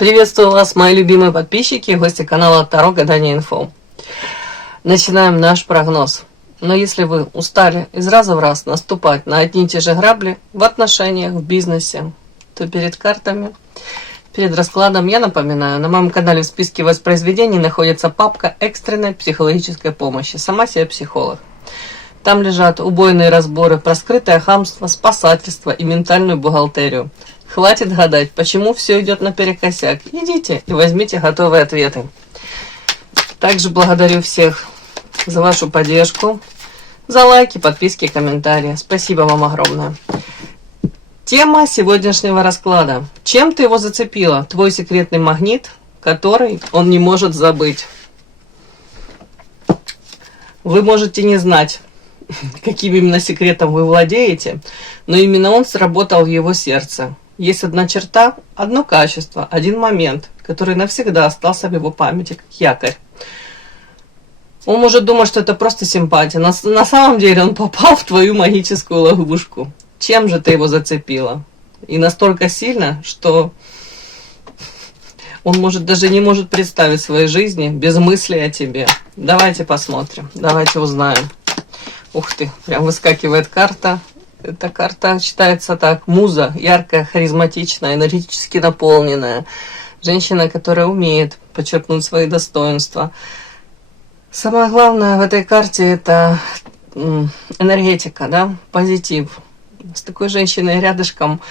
Приветствую вас, мои любимые подписчики и гости канала Таро Гадание Инфо. Начинаем наш прогноз. Но если вы устали из раза в раз наступать на одни и те же грабли в отношениях, в бизнесе, то перед картами, перед раскладом я напоминаю, на моем канале в списке воспроизведений находится папка экстренной психологической помощи. Сама себе психолог. Там лежат убойные разборы про скрытое хамство, спасательство и ментальную бухгалтерию. Хватит гадать, почему все идет наперекосяк. Идите и возьмите готовые ответы. Также благодарю всех за вашу поддержку, за лайки, подписки и комментарии. Спасибо вам огромное. Тема сегодняшнего расклада. Чем ты его зацепила? Твой секретный магнит, который он не может забыть. Вы можете не знать, каким именно секретом вы владеете, но именно он сработал в его сердце. Есть одна черта, одно качество, один момент, который навсегда остался в его памяти, как якорь. Он может думать, что это просто симпатия, но на самом деле он попал в твою магическую ловушку. Чем же ты его зацепила? И настолько сильно, что он даже не может представить своей жизни без мысли о тебе. Давайте посмотрим, давайте узнаем. Ух ты, прям выскакивает карта. Эта карта читается так. Муза, яркая, харизматичная, энергетически наполненная. Женщина, которая умеет подчеркнуть свои достоинства. Самое главное в этой карте это энергетика, да, позитив. С такой женщиной рядышком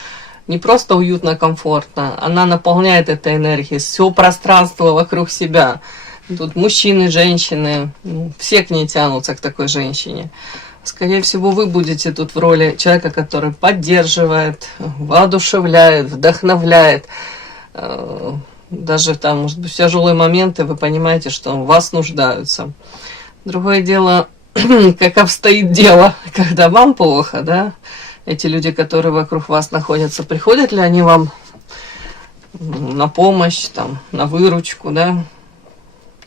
не просто уютно, комфортно, она наполняет этой энергией все пространство вокруг себя. Тут мужчины, женщины, все к ней тянутся, к такой женщине. Скорее всего, вы будете тут в роли человека, который поддерживает, воодушевляет, вдохновляет. Даже там, может быть, в тяжелые моменты вы понимаете, что в вас нуждаются. Другое дело, как обстоит дело, когда вам плохо, да? Эти люди, которые вокруг вас находятся, приходят ли они вам на помощь, там, на выручку, да?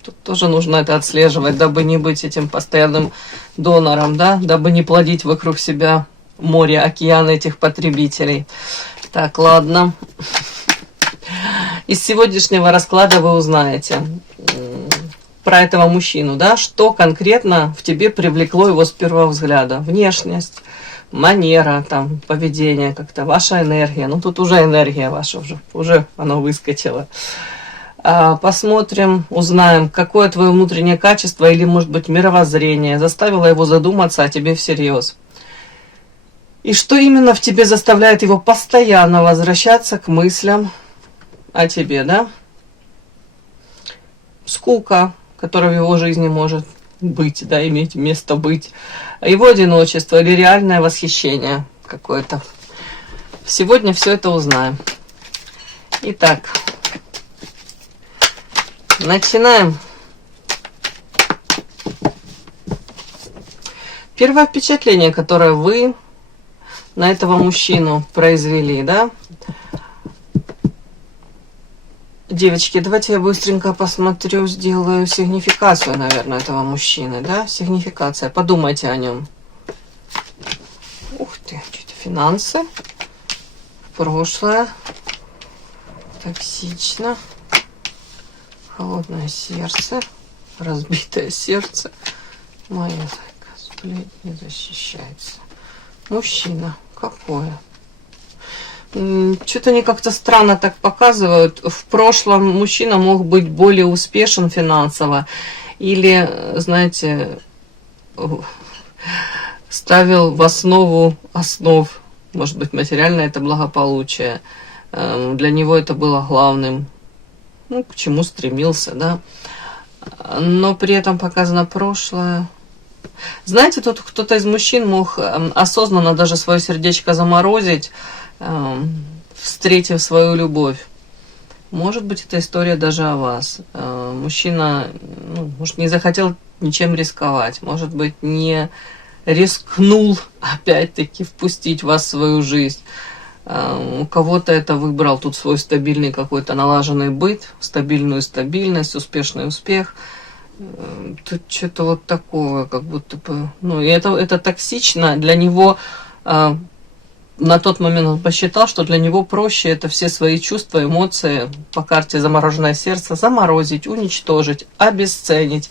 Тут тоже нужно это отслеживать, дабы не быть этим постоянным донором, да, дабы не плодить вокруг себя море, океан этих потребителей. Так, ладно. Из сегодняшнего расклада вы узнаете про этого мужчину, да, что конкретно в тебе привлекло его с первого взгляда. Внешность, манера, там, поведение как-то, ваша энергия. Ну, тут уже энергия ваша, уже она выскочила. Посмотрим, узнаем, какое твое внутреннее качество или, может быть, мировоззрение заставило его задуматься о тебе всерьез. И что именно в тебе заставляет его постоянно возвращаться к мыслям о тебе, да? Скука, которая в его жизни может быть, да, иметь место быть. Его одиночество или реальное восхищение какое-то. Сегодня все это узнаем. Итак, начинаем. Первое впечатление, которое вы на этого мужчину произвели, да? Девочки, давайте я быстренько посмотрю, сделаю сигнификацию, наверное, этого мужчины, да? Сигнификация. Подумайте о нем. Ух ты, что-то финансы. Прошлое. Токсично. Холодное сердце, разбитое сердце. Моя сплетня защищается. Мужчина. Какое? Что-то они как-то странно так показывают. В прошлом мужчина мог быть более успешен финансово. Или, знаете, ставил в основу основ. Может быть, материальное это благополучие. Для него это было главным. Ну, к чему стремился, да. Но при этом показано прошлое. Знаете, тут кто-то из мужчин мог осознанно даже свое сердечко заморозить, встретив свою любовь. Может быть, эта история даже о вас. Мужчина, может, не захотел ничем рисковать. Может быть, не рискнул, опять-таки, впустить вас в свою жизнь. У кого-то это выбрал тут свой стабильный какой-то налаженный быт, стабильную стабильность, успешный успех. Тут что-то вот такое, как будто бы... Ну, и это токсично для него. на тот момент он посчитал, что для него проще это все свои чувства, эмоции по карте замороженное сердце заморозить, уничтожить, обесценить.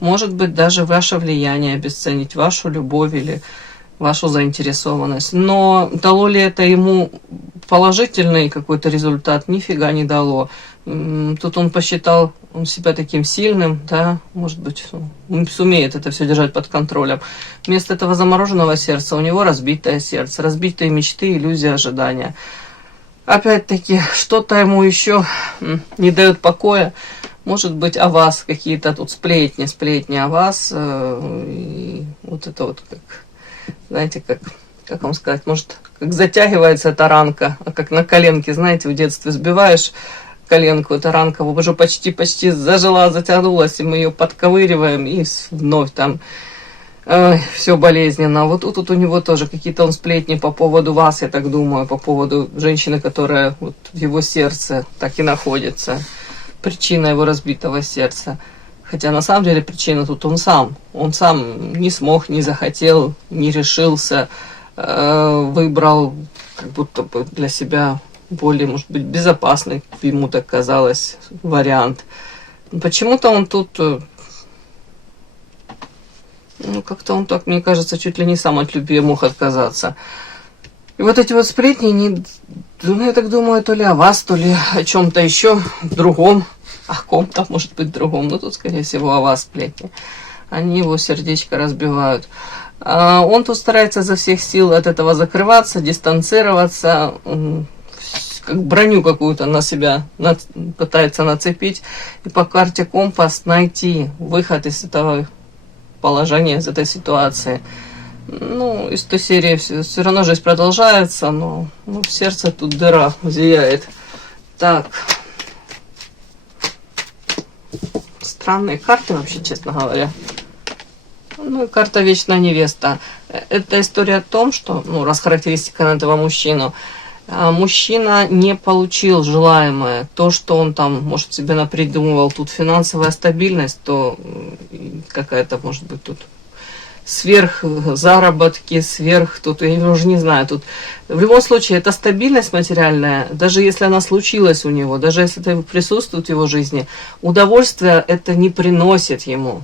Может быть, даже ваше влияние обесценить, вашу любовь или вашу заинтересованность. Но дало ли это ему положительный какой-то результат? Нифига не дало. Тут он посчитал себя таким сильным, да, может быть, он сумеет это все держать под контролем. Вместо этого замороженного сердца у него разбитое сердце, разбитые мечты, иллюзии, ожидания. Опять-таки, что-то ему еще не дает покоя. Может быть, о вас какие-то тут сплетни о вас. И вот это вот, как, знаете, как вам сказать, может, как затягивается эта ранка, а как на коленке, знаете, в детстве сбиваешь коленку, эта ранка уже почти зажила, затянулась, и мы ее подковыриваем, и вновь там все болезненно. Вот тут у него тоже какие-то он сплетни по поводу вас, я так думаю, по поводу женщины, которая вот в его сердце так и находится. Причина его разбитого сердца. Хотя на самом деле причина тут он сам. Он сам не смог, не захотел, не решился, выбрал как будто бы для себя более, может быть, безопасный, ему так казалось, вариант. Почему-то он тут, ну, как-то он так, мне кажется, чуть ли не сам от любви мог отказаться. И вот эти вот сплетни, ну, я так думаю, то ли о вас, то ли о чем-то еще другом, о ком-то, может быть, другом, но тут, скорее всего, о вас сплетни. Они его сердечко разбивают. Он тут старается изо всех сил от этого закрываться, дистанцироваться, как броню какую-то на себя пытается нацепить, и по карте компас найти выход из этого положения, из этой ситуации. Ну, из той серии все равно жизнь продолжается, но в сердце тут дыра зияет. Так. Странные карты вообще, честно говоря. Ну, и карта «Вечная невеста». Это история о том, что, ну, раз характеристика на этого мужчину, мужчина не получил желаемое. То, что он там, может, себе напридумывал, тут финансовая стабильность, то какая-то, может быть, тут сверх заработки, сверх, тут, я уже не знаю, тут в любом случае это стабильность материальная, даже если она случилась у него, даже если это присутствует в его жизни, удовольствие это не приносит ему.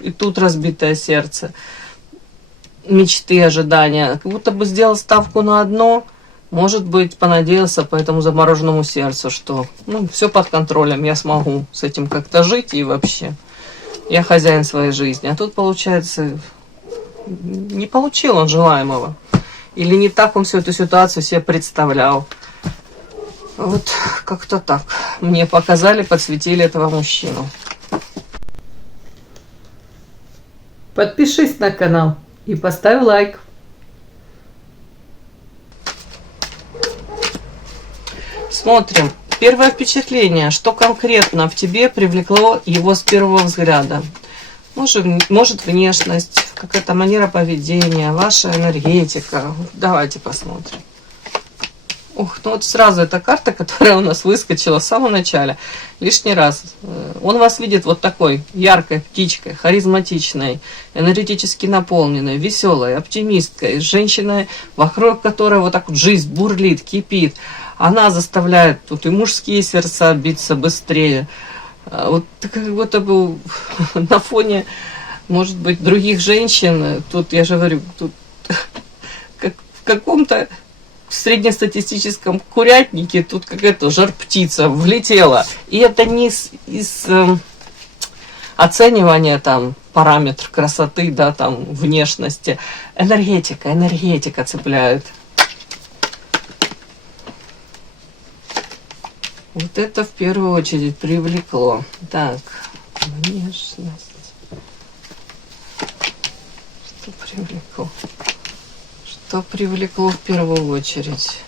И тут разбитое сердце, мечты, ожидания, как будто бы сделал ставку на одно, может быть, понадеялся по этому замороженному сердцу, что ну, все под контролем, я смогу с этим как-то жить и вообще. Я хозяин своей жизни. А тут, получается, не получил он желаемого. Или не так он всю эту ситуацию себе представлял. Вот как-то так. Мне показали, подсветили этого мужчину. Подпишись на канал и поставь лайк. Смотрим. Первое впечатление, что конкретно в тебе привлекло его с первого взгляда. Может внешность, какая-то манера поведения, ваша энергетика. Давайте посмотрим. Ух, ну вот сразу эта карта, которая у нас выскочила в самом начале, лишний раз. Он вас видит вот такой яркой птичкой, харизматичной, энергетически наполненной, веселой, оптимисткой, женщиной, вокруг которой вот так вот жизнь бурлит, кипит. Она заставляет тут и мужские сердца биться быстрее. Вот как будто бы на фоне, может быть, других женщин, тут, я же говорю, тут как в каком-то среднестатистическом курятнике тут какая-то жар-птица влетела. И это не из оценивания там параметр красоты, да, там внешности. Энергетика цепляет. Вот это в первую очередь привлекло. Так, внешность. Что привлекло? Что привлекло в первую очередь?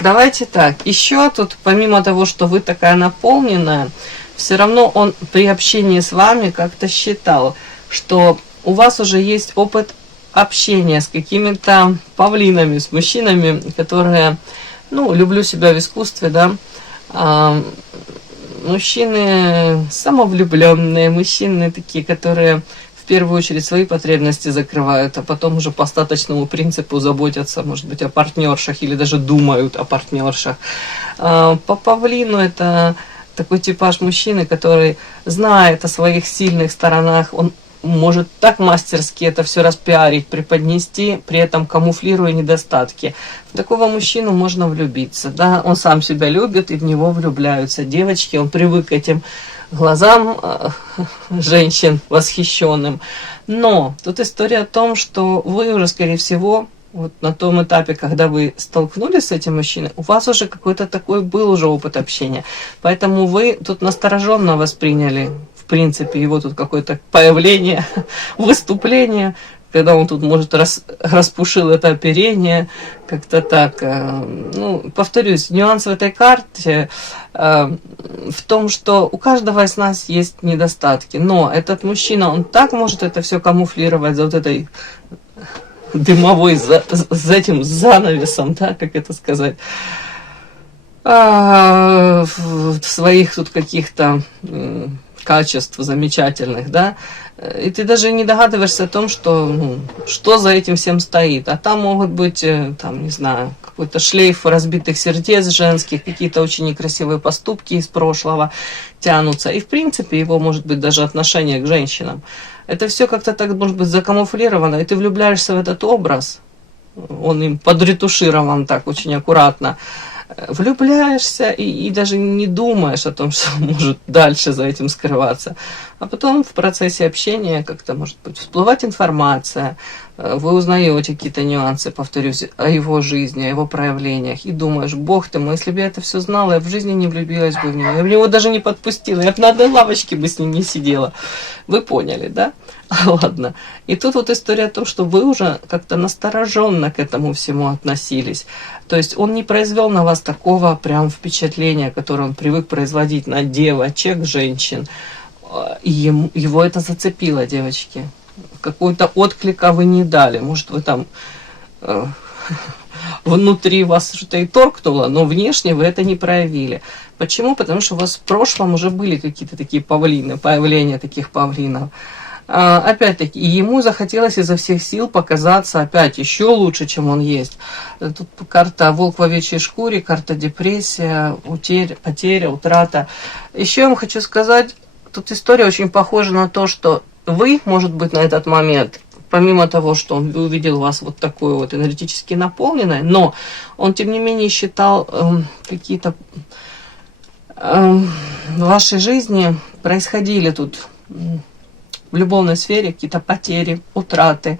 Давайте так. Еще тут, помимо того, что вы такая наполненная, все равно он при общении с вами как-то считал, что у вас уже есть опыт общения с какими-то павлинами, с мужчинами, которые, ну, люблю себя в искусстве, да, мужчины самовлюбленные, мужчины такие, которые в первую очередь свои потребности закрывают, а потом уже по остаточному принципу заботятся, может быть, о партнершах или даже думают о партнершах. По павлину это такой типаж мужчины, который знает о своих сильных сторонах, он может так мастерски это все распиарить, преподнести, при этом камуфлируя недостатки. В такого мужчину можно влюбиться, да, он сам себя любит и в него влюбляются девочки, он привык к этим глазам женщин восхищенным. Но тут история о том, что вы уже, скорее всего, вот на том этапе, когда вы столкнулись с этим мужчиной, у вас уже какой-то такой был уже опыт общения. Поэтому вы тут настороженно восприняли, в принципе, его тут какое-то появление, выступление, когда он тут, может, распушил это оперение, как-то так. Ну, повторюсь, нюанс в этой карте в том, что у каждого из нас есть недостатки, но этот мужчина, он так может это все камуфлировать за вот этой дымовой, за этим занавесом, да, как это сказать, своих тут каких-то качеств замечательных, да, и ты даже не догадываешься о том, что, ну, что за этим всем стоит. А там могут быть, там, не знаю, какой-то шлейф разбитых сердец женских, какие-то очень некрасивые поступки из прошлого тянутся. И, в принципе, его, может быть, даже отношение к женщинам. Это все как-то так, может быть, закамуфлировано, и ты влюбляешься в этот образ, он им подретуширован так очень аккуратно, влюбляешься и даже не думаешь о том, что может дальше за этим скрываться. А потом в процессе общения как-то, может быть, всплывать информация, вы узнаете какие-то нюансы, повторюсь, о его жизни, о его проявлениях, и думаешь, бог ты мой, если бы я это все знала, я в жизни не влюбилась бы в него, я бы его даже не подпустила, я бы на одной лавочке бы с ним не сидела. Вы поняли, да? Ладно. И тут вот история о том, что вы уже как-то настороженно к этому всему относились. То есть он не произвел на вас такого прям впечатления, которое он привык производить на девочек, женщин. И его это зацепило, девочки. Какой-то отклика вы не дали. Может, вы там внутри вас что-то и торкнуло, но внешне вы это не проявили. Почему? Потому что у вас в прошлом уже были какие-то такие павлины, появления таких павлинов. Опять-таки, ему захотелось изо всех сил показаться опять еще лучше, чем он есть. Тут карта волк в овечьей шкуре, карта депрессия, потеря, утрата. Еще я вам хочу сказать, тут история очень похожа на то, что вы, может быть, на этот момент, помимо того, что он увидел вас вот такое вот энергетически наполненное, но он, тем не менее, считал какие-то в вашей жизни происходили тут в любовной сфере какие-то потери, утраты,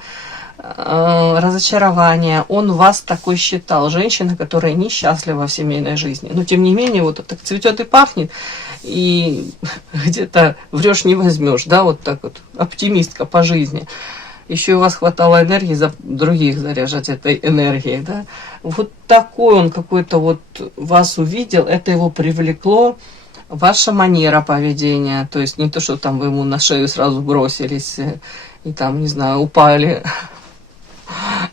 разочарования. Он вас такой считал. Женщина, которая несчастлива в семейной жизни. Но тем не менее, вот так цветет и пахнет, и где-то врешь не возьмешь, да, вот так вот, оптимистка по жизни. Еще у вас хватало энергии за других заряжать этой энергией, да. Вот такой он какой-то вот вас увидел, это его привлекло. Ваша манера поведения, то есть не то, что там вы ему на шею сразу бросились и там, не знаю, упали,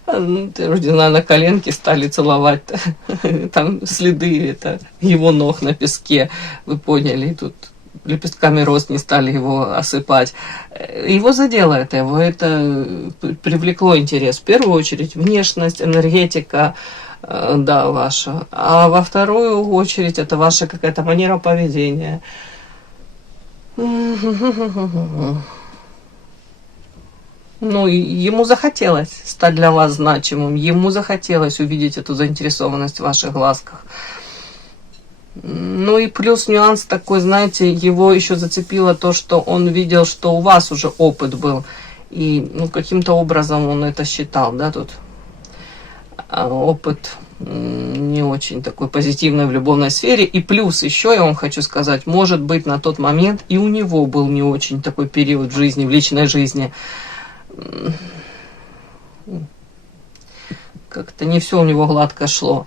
не знаю, на коленки стали целовать, там следы это его ног на песке, вы поняли, и тут лепестками роз не стали его осыпать. Его задело это, его это привлекло интерес. В первую очередь внешность, энергетика, да, ваша. А во вторую очередь это ваша какая-то манера поведения. Ну, и ему захотелось стать для вас значимым, ему захотелось увидеть эту заинтересованность в ваших глазках. Ну и плюс нюанс такой, знаете, его еще зацепило то, что он видел, что у вас уже опыт был. И ну, каким-то образом он это считал, да, тут опыт не очень такой позитивный в любовной сфере. И плюс еще, я вам хочу сказать, может быть, на тот момент и у него был не очень такой период в жизни, в личной жизни. Как-то не все у него гладко шло.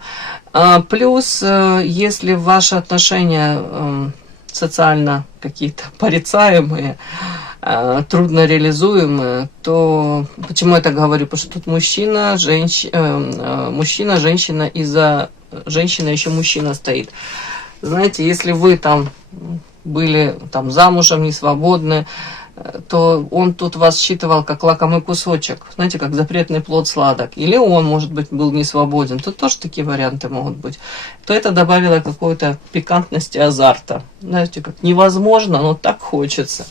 Плюс, если ваши отношения социально какие-то порицаемые, трудно реализуемые, то почему я так говорю? Потому что тут мужчина, женщина, и за женщиной еще мужчина стоит. Знаете, если вы там были там замужем, не свободны, то он тут вас считывал как лакомый кусочек, знаете, как запретный плод сладок. Или он, может быть, был не свободен. Тут тоже такие варианты могут быть. То это добавило какой-то пикантности, азарта. Знаете, как невозможно, но так хочется.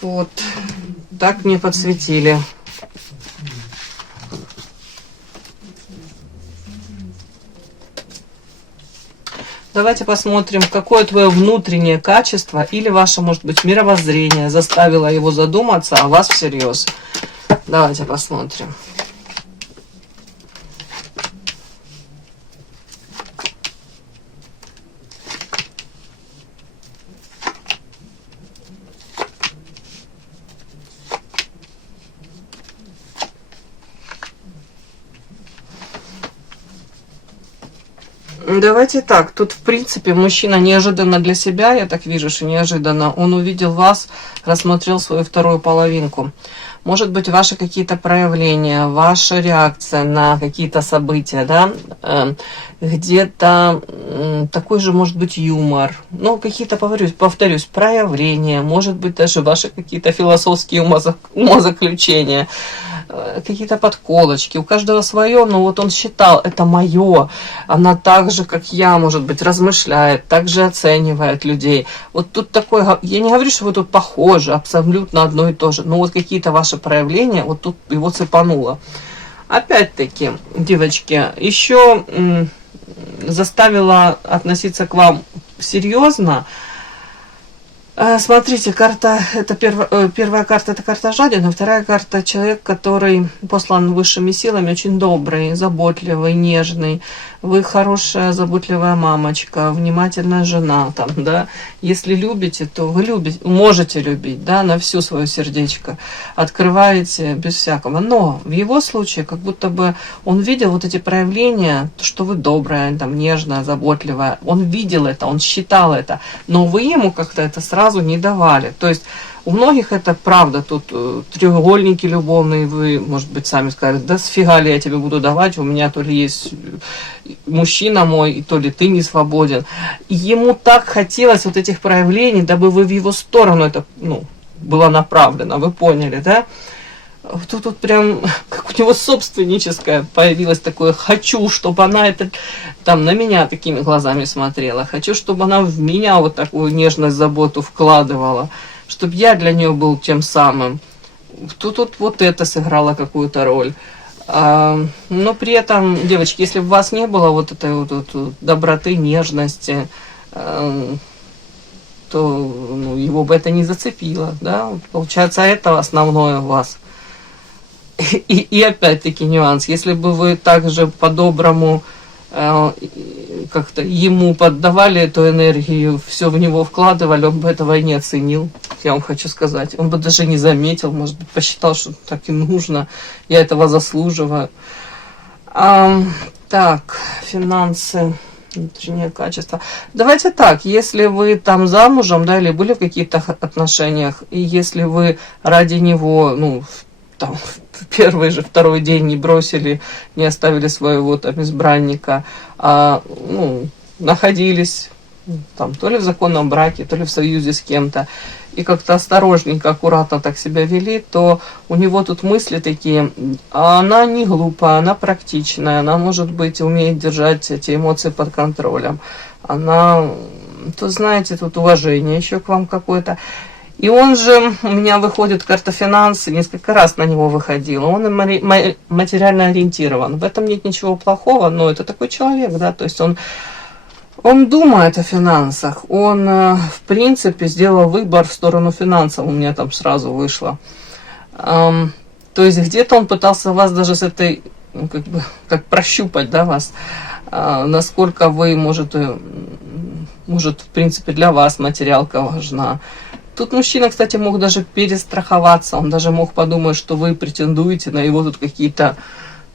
Вот. Так мне подсветили. Давайте посмотрим, какое твое внутреннее качество или ваше, может быть, мировоззрение заставило его задуматься о вас всерьез. Давайте посмотрим. Давайте так, тут в принципе мужчина неожиданно для себя, я так вижу, что неожиданно, он увидел вас, рассмотрел свою вторую половинку. Может быть, ваши какие-то проявления, ваша реакция на какие-то события, да, где-то такой же может быть юмор, ну, какие-то, повторюсь, проявления, может быть, даже ваши какие-то философские умозаключения, какие-то подколочки, у каждого свое, но вот он считал, это мое, она так же, как я, может быть, размышляет, так же оценивает людей. Вот тут такое, я не говорю, что вы тут похожи, абсолютно одно и то же, но вот какие-то ваши проявления, вот тут его цепануло. Опять-таки, девочки, еще заставила относиться к вам серьезно. Смотрите, карта, это первая карта, это карта жадина, вторая карта человек, который послан высшими силами, очень добрый, заботливый, нежный. Вы хорошая, заботливая мамочка, внимательная жена, там, да. Если любите, то вы любите, можете любить, да, на всю свое сердечко. Открываете без всякого. Но в его случае, как будто бы он видел вот эти проявления, что вы добрая, там, нежная, заботливая. Он видел это, он считал это, но вы ему как-то это сразу не давали. То есть у многих это правда, тут треугольники любовные, вы, может быть, сами скажете, да сфига ли я тебе буду давать, у меня то ли есть мужчина мой, то ли ты не свободен. И ему так хотелось вот этих проявлений, дабы вы в его сторону это, ну, было направлено, вы поняли, да? Тут прям, как у него собственническое появилось такое, хочу, чтобы она это, там, на меня такими глазами смотрела, хочу, чтобы она в меня вот такую нежность, заботу вкладывала, чтобы я для нее был тем самым. Тут вот это сыграло какую-то роль. Но при этом, девочки, если бы у вас не было вот этой вот доброты, нежности, то ну, его бы это не зацепило, да? Получается, это основное у вас. И опять-таки нюанс, если бы вы также по-доброму как-то ему поддавали эту энергию, все в него вкладывали, он бы этого и не оценил, я вам хочу сказать. Он бы даже не заметил, может быть, посчитал, что так и нужно, я этого заслуживаю. Так, финансы, внутреннее качество. Давайте так, если вы там замужем, да, или были в каких-то отношениях, и если вы ради него, ну, там, в первый же, второй день не бросили, не оставили своего там избранника, а ну, находились там, то ли в законном браке, то ли в союзе с кем-то, и как-то осторожненько, аккуратно так себя вели, то у него тут мысли такие, а она не глупая, она практичная, она, может быть, умеет держать эти эмоции под контролем, она, тут, знаете, тут уважение еще к вам какое-то. И он же, у меня выходит карта финансы, несколько раз на него выходила, он материально ориентирован. В этом нет ничего плохого, но это такой человек, да, то есть он думает о финансах, он, в принципе, сделал выбор в сторону финансов, у меня там сразу вышло. То есть где-то он пытался вас даже с этой, ну, как бы, как прощупать, да, вас, насколько вы, может, в принципе, для вас материалка важна. Тут мужчина, кстати, мог даже перестраховаться, он даже мог подумать, что вы претендуете на его тут какие-то,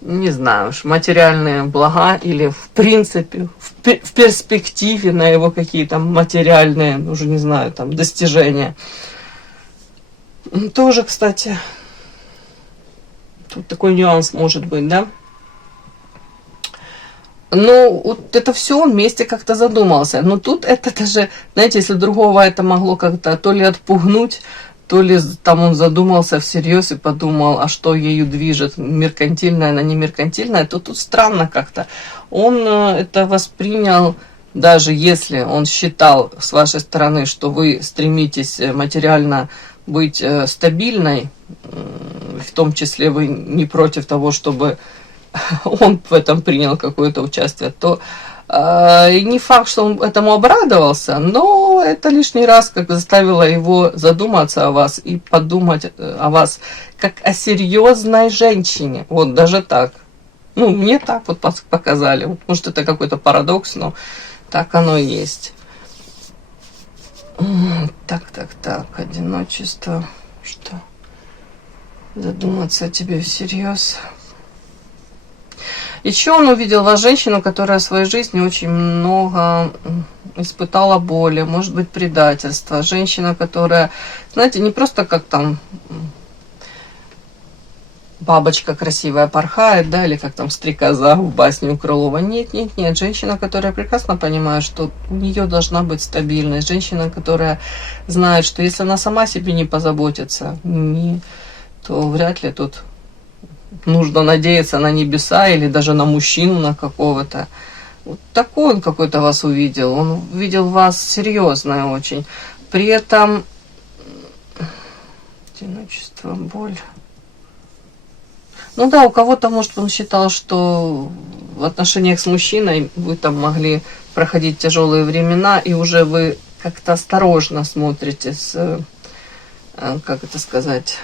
не знаю уж, материальные блага или в принципе, в перспективе на его какие-то материальные, уже не знаю, там, достижения. Тоже, кстати, тут такой нюанс может быть, да? Ну, вот это все он вместе как-то задумался. Но тут это даже, знаете, если другого это могло как-то то ли отпугнуть, то ли там он задумался всерьез и подумал, а что ею движет, меркантильная она, не меркантильная, то тут странно как-то. Он это воспринял, даже если он считал с вашей стороны, что вы стремитесь материально быть стабильной, в том числе вы не против того, чтобы он в этом принял какое-то участие, то не факт, что он этому обрадовался, но это лишний раз как заставило его задуматься о вас и подумать о вас как о серьезной женщине. Вот даже так. Ну, мне так вот показали. Может, это какой-то парадокс, но так оно и есть. Так, одиночество. Что? Задуматься о тебе всерьез. Еще он увидел вас женщину, которая в своей жизни очень много испытала боли, может быть, предательства. Женщина, которая, знаете, не просто как там бабочка красивая порхает, да, или как там стрекоза в басне у Крылова. Нет. Женщина, которая прекрасно понимает, что у нее должна быть стабильность. Женщина, которая знает, что если она сама себе не позаботится, то вряд ли тут нужно надеяться на небеса или даже на мужчину, на какого-то. Вот такой он какой-то вас увидел. Он увидел вас серьезное очень. При этом одиночество, боль. Ну да, у кого-то, может, он считал, что в отношениях с мужчиной вы там могли проходить тяжелые времена, и уже вы как-то осторожно смотрите как это сказать,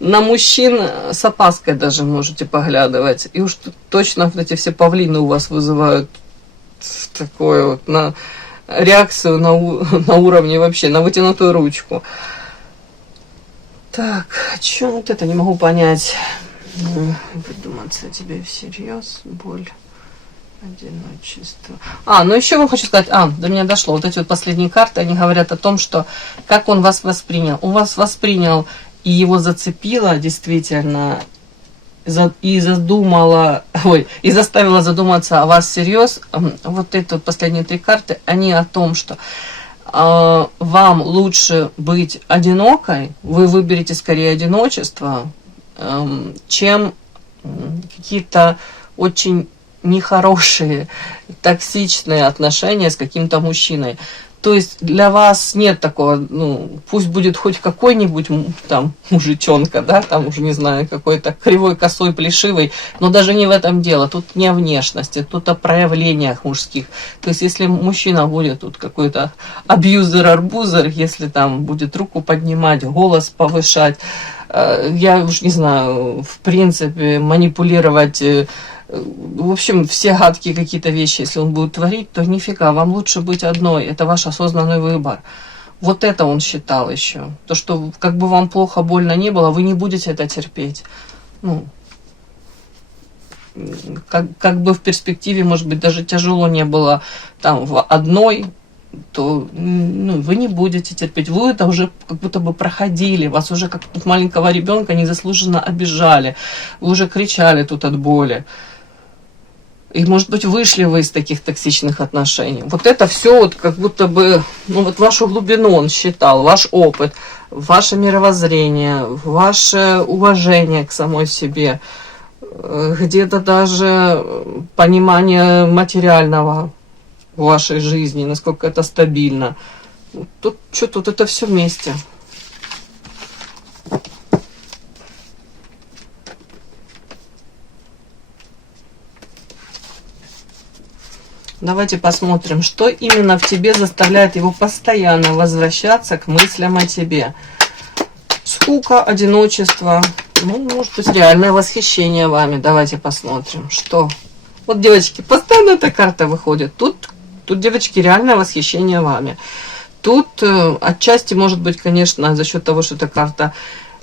на мужчин с опаской даже можете поглядывать. И уж точно вот эти все павлины у вас вызывают такое вот на реакцию на уровне вообще, на вытянутую ручку. Так, что вот это не могу понять. Выдуматься о тебе всерьез, боль, одиночество. Ну еще вам хочу сказать, до меня дошло. Вот эти вот последние карты, они говорят о том, что как он вас воспринял. Он вас воспринял, и его зацепило действительно, и заставила задуматься о вас всерьез. Вот эти вот последние 3 карты, они о том, что вам лучше быть одинокой, вы выберете скорее одиночество, чем какие-то очень нехорошие, токсичные отношения с каким-то мужчиной. То есть для вас нет такого, пусть будет хоть какой-нибудь там мужичонка, да, там уже не знаю, какой-то кривой, косой, плешивый, но даже не в этом дело, тут не о внешности, тут о проявлениях мужских. То есть если мужчина будет тут какой-то абьюзер-арбузер, если там будет руку поднимать, голос повышать, я уж не знаю, в принципе, манипулировать, в общем, все гадкие какие-то вещи, если он будет творить, то нифига, вам лучше быть одной, это ваш осознанный выбор. Вот это он считал еще. То, что как бы вам плохо, больно не было, вы не будете это терпеть. Как бы в перспективе, может быть, даже тяжело не было там в одной, то вы не будете терпеть. Вы это уже как будто бы проходили, вас уже как маленького ребенка незаслуженно обижали, вы уже кричали тут от боли. И, может быть, вышли вы из таких токсичных отношений. Вот это все вот как будто бы, вот вашу глубину он считал, ваш опыт, ваше мировоззрение, ваше уважение к самой себе, где-то даже понимание материального в вашей жизни, насколько это стабильно. Тут это все вместе. Давайте посмотрим, что именно в тебе заставляет его постоянно возвращаться к мыслям о тебе. Скука, одиночество, может быть, реальное восхищение вами. Давайте посмотрим, что. Вот, девочки, постоянно эта карта выходит. Тут девочки, реальное восхищение вами. Тут отчасти, может быть, конечно, за счет того, что эта карта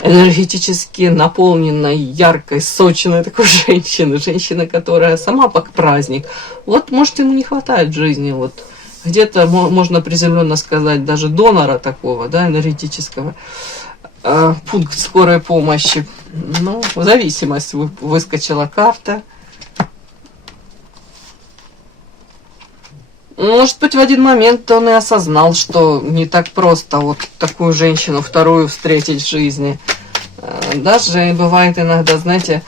энергетически наполненной, яркой, сочной такой женщины. Женщина, которая сама как праздник. Вот, может, ему не хватает в жизни. Вот где-то можно приземленно сказать даже донора такого, да, энергетического. Пункт скорой помощи. В зависимости выскочила карта. Может быть, в один момент он и осознал, что не так просто вот такую женщину вторую встретить в жизни. Даже бывает иногда, знаете,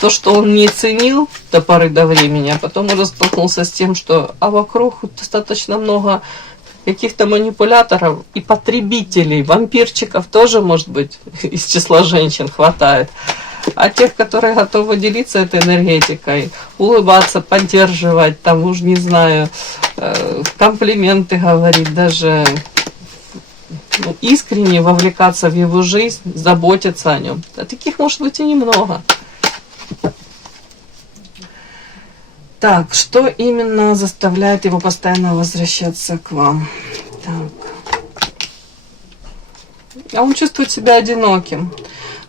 то, что он не ценил до поры до времени, а потом уже столкнулся с тем, что вокруг достаточно много каких-то манипуляторов и потребителей, вампирчиков тоже, может быть, из числа женщин хватает. А тех, которые готовы делиться этой энергетикой, улыбаться, поддерживать, там уж не знаю, комплименты говорить, даже искренне вовлекаться в его жизнь, заботиться о нем. А таких может быть и немного. Так, что именно заставляет его постоянно возвращаться к вам? Так. А он чувствует себя одиноким.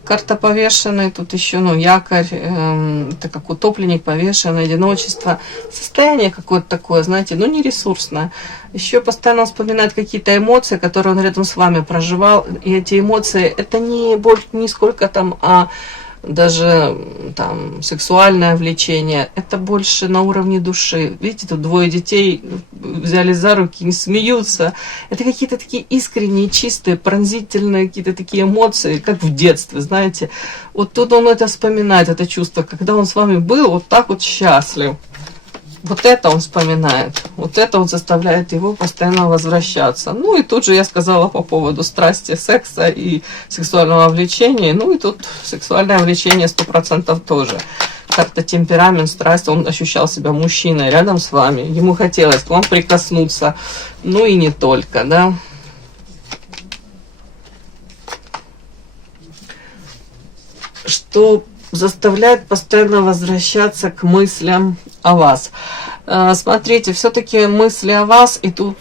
Карта повешенной, тут еще, якорь, это как утопленник, повешенный, одиночество. Состояние какое-то такое, знаете, не ресурсное. Еще постоянно вспоминает какие-то эмоции, которые он рядом с вами проживал. И эти эмоции, это не сколько там, даже там сексуальное влечение, это больше на уровне души. Видите, тут двое детей взяли за руки, не смеются. Это какие-то такие искренние, чистые, пронзительные какие-то такие эмоции, как в детстве, знаете. Вот тут он это вспоминает, это чувство, когда он с вами был вот так вот счастлив. Вот это он вспоминает, вот это вот заставляет его постоянно возвращаться. И тут же я сказала по поводу страсти, секса и сексуального влечения. И тут сексуальное влечение 100% тоже. Как-то темперамент, страсть, он ощущал себя мужчиной рядом с вами. Ему хотелось к вам прикоснуться, и не только, да. Что заставляет постоянно возвращаться к мыслям о вас. Смотрите, все-таки мысли о вас, и тут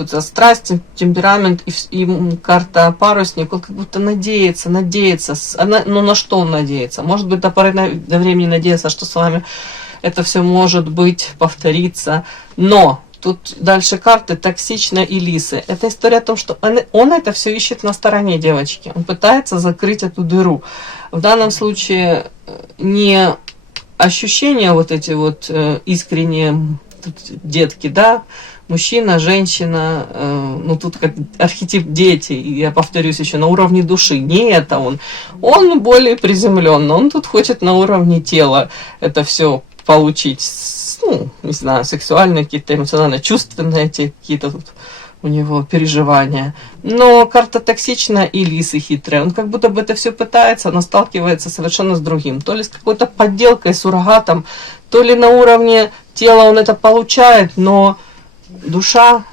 это страсть, темперамент и карта парусник, он как будто надеется, на что он надеется? Может быть, до поры до времени надеется, что с вами это все может быть, повторится, но тут дальше карты токсично и лисы. Это история о том, что он это все ищет на стороне девочки. Он пытается закрыть эту дыру. В данном случае не ощущения вот эти вот искренние, тут детки, да, мужчина, женщина, тут как архетип дети, и я повторюсь еще, на уровне души. Не это он более приземленно, он тут хочет на уровне тела это все получить, не знаю, сексуальные какие-то, эмоционально чувственные какие-то тут у него переживания. Но карта токсичная и лисы хитрые. Он как будто бы это все пытается, но сталкивается совершенно с другим. То ли с какой-то подделкой, суррогатом, то ли на уровне тела он это получает, но душа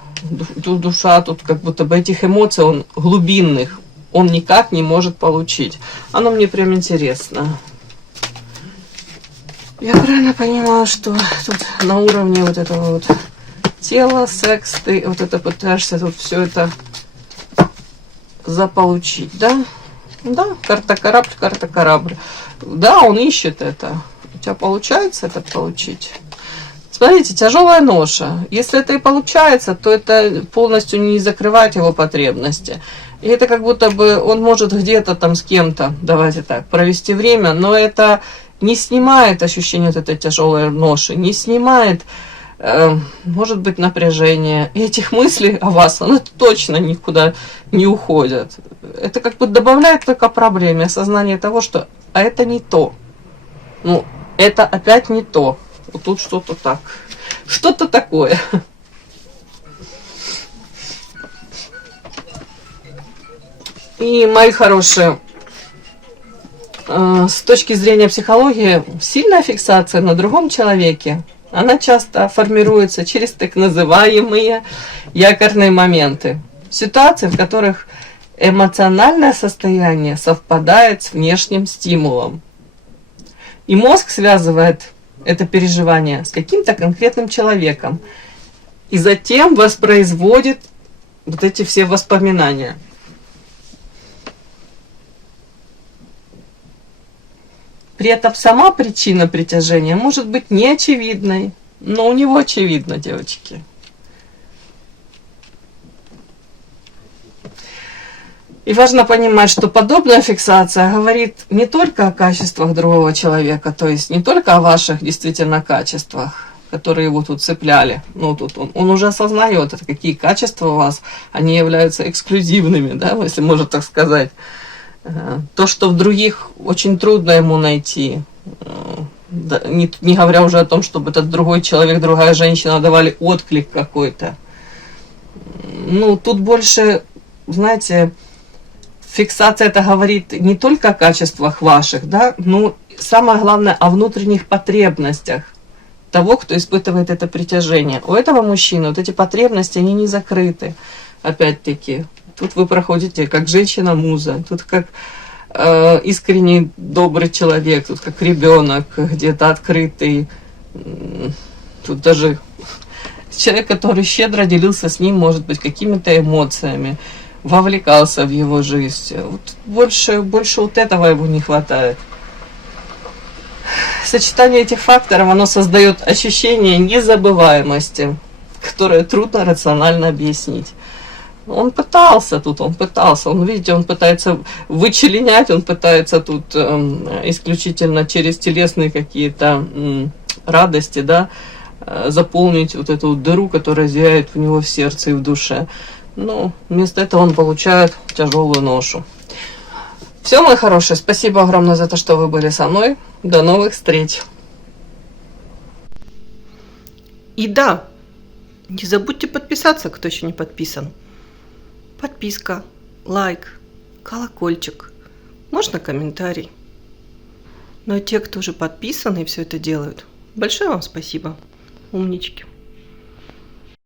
тут как будто бы этих эмоций, он глубинных, он никак не может получить. Оно мне прям интересно. Я правильно понимаю, что тут на уровне вот этого вот тела, секс, ты вот это пытаешься тут все это заполучить, да? Да, карта корабль. Да, он ищет это. У тебя получается это получить? Смотрите, тяжелая ноша. Если это и получается, то это полностью не закрывает его потребности. И это как будто бы он может где-то там с кем-то, давайте так, провести время, но это не снимает ощущение вот этой тяжелой ноши, не снимает, может быть, напряжение. И этих мыслей о вас, оно точно никуда не уходят. Это как бы добавляет только проблеме, осознание того, что это не то. Это опять не то. Вот тут что-то так. Что-то такое. И, мои хорошие, с точки зрения психологии, сильная фиксация на другом человеке, она часто формируется через так называемые якорные моменты. Ситуации, в которых эмоциональное состояние совпадает с внешним стимулом. И мозг связывает это переживание с каким-то конкретным человеком. И затем воспроизводит вот эти все воспоминания. При этом сама причина притяжения может быть не очевидной, но у него очевидно, девочки. И важно понимать, что подобная фиксация говорит не только о качествах другого человека, то есть не только о ваших действительно качествах, которые его тут цепляли. Ну, тут он уже осознает, это какие качества у вас, они являются эксклюзивными, да, если можно так сказать. То, что в других очень трудно ему найти. Не говоря уже о том, чтобы этот другой человек, другая женщина давали отклик какой-то. Ну, тут больше, знаете, фиксация это говорит не только о качествах ваших, да, но самое главное о внутренних потребностях того, кто испытывает это притяжение. У этого мужчины вот эти потребности, они не закрыты. Опять-таки, тут вы проходите как женщина-муза, тут как искренний, добрый человек, тут как ребенок, где-то открытый. Тут даже человек, который щедро делился с ним, может быть, какими-то эмоциями, вовлекался в его жизнь. Вот больше вот этого его не хватает. Сочетание этих факторов, оно создает ощущение незабываемости, которое трудно рационально объяснить. Он пытался, видите, он пытается вычленять, он пытается тут исключительно через телесные какие-то радости, да, заполнить вот эту дыру, которая зияет у него в сердце и в душе. Но вместо этого он получает тяжелую ношу. Все, мои хорошие, спасибо огромное за то, что вы были со мной. До новых встреч. И да, не забудьте подписаться, кто еще не подписан. Подписка, лайк, колокольчик, можно комментарий. Но те, кто уже подписаны и все это делают, большое вам спасибо. Умнички.